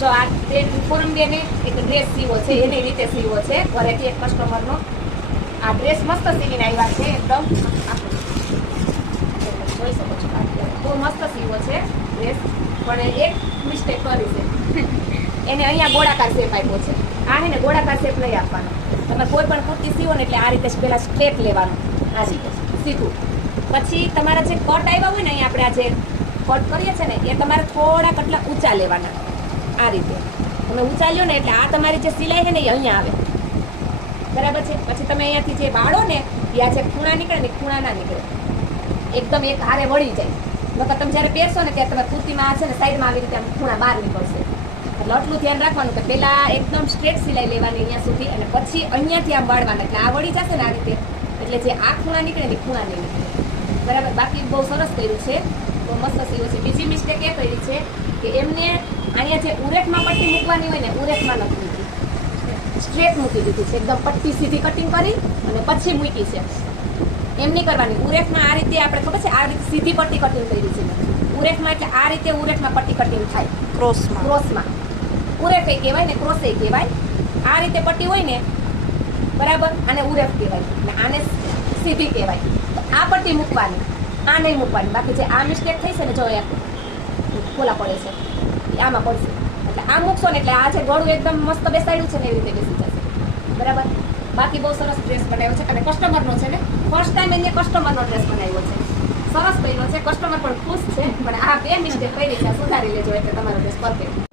જો આ પૂરમબેને એક ડ્રેસ સીવો છે, એની રીતે સીવો છે ઘરેથી એક કસ્ટમરનો. આ ડ્રેસ મસ્ત સીવીને આવ્યા છે એકદમ, જોઈ શકો છો. બહુ મસ્ત સીવો છે ડ્રેસ, પણ એક મિસ્ટેક કરી છે. એને અહીંયા ગોળાકાર શેપ આપ્યો છે. આ હે ને ગોળાકાર શેપ નહીં આપવાનો. તમે કોઈ પણ કુર્તી સીવો ને એટલે આ રીતે પહેલાં સ્ટ્રેટ લેવાનું, આ રીતે સીધું. પછી તમારા જે કટ આવ્યા હોય ને અહીંયા આપણે આ જે કટ કરીએ છીએ ને એ તમારે થોડા કટલા ઊંચા લેવાના, આ રીતે. તમે ઊંચા લ્યો ને એટલે આ તમારી જે સિલાઈ છે ને એ અહીંયા આવે, બરાબર છે. પછી તમે અહીંયાથી જે વાળો ને એ આ જે ખૂણા નીકળે ને ખૂણા ના નીકળે, એકદમ એક હારે વળી જાય. નકર તમે જ્યારે પહેરશો ને ત્યારે તમે કુર્તીમાં છે ને સાઈડમાં આવી રીતે આમ ખૂણા બહાર નીકળશે. એટલે આટલું ધ્યાન રાખવાનું કે પહેલાં એકદમ સ્ટ્રેટ સિલાઈ લેવાની અહીંયા સુધી, અને પછી અહીંયાથી આમ વાળવાના, એટલે આ વળી જશે ને આ રીતે, એટલે જે આ ખૂણા નીકળે ને ખૂણા નહીં નીકળે, બરાબર. બાકી બહુ સરસ કર્યું છે, બહુ મસ્ત સીવો છે. બીજી મિસ્ટેક એ કરી છે કે એમને અહીંયા જે ઉરેખમાં પટ્ટી મૂકવાની હોય ને ઉરેખમાં નથી મૂકી, સ્ટ્રેટ મૂકી દીધી છે. એકદમ પટ્ટી સીધી કટિંગ કરી અને પછી મૂકી છે. એમ નહીં કરવાની. ઉરેખમાં આ રીતે આપણે ખબર છે, આ રીતે સીધી પટ્ટી કટિંગ કરી છે ઉરેખમાં, એટલે આ રીતે ઉરેખમાં પટ્ટી કટિંગ થાય ક્રોસમાં. ઉરેખ કહેવાય ને ક્રોસે કહેવાય. આ રીતે પટ્ટી હોય ને, બરાબર, આને ઉરેખ કહેવાય, એટલે આને સીધી કહેવાય. તો આ પટ્ટી મૂકવાની, આ નહીં મૂકવાની. બાકી જે આ મિસ્ટેક થઈ છે ને, જો એક ખોલા પડે છે આમાં પડશે, એટલે આ મૂકશો ને એટલે આ જે ગળું એકદમ મસ્ત બેસાડ્યું છે ને એવી રીતે બેસી જશે, બરાબર. બાકી બહુ સરસ ડ્રેસ બનાવ્યો છે, અને કસ્ટમરનો છે ને ફર્સ્ટ ટાઈમ એને કસ્ટમરનો ડ્રેસ બનાવ્યો છે. સરસ બન્યો છે, કસ્ટમર પણ ખુશ છે. પણ આ બે મિસ્ટેક કરી છે, સુધારી લેજો એટલે તમારો ડ્રેસ પરફેક્ટ.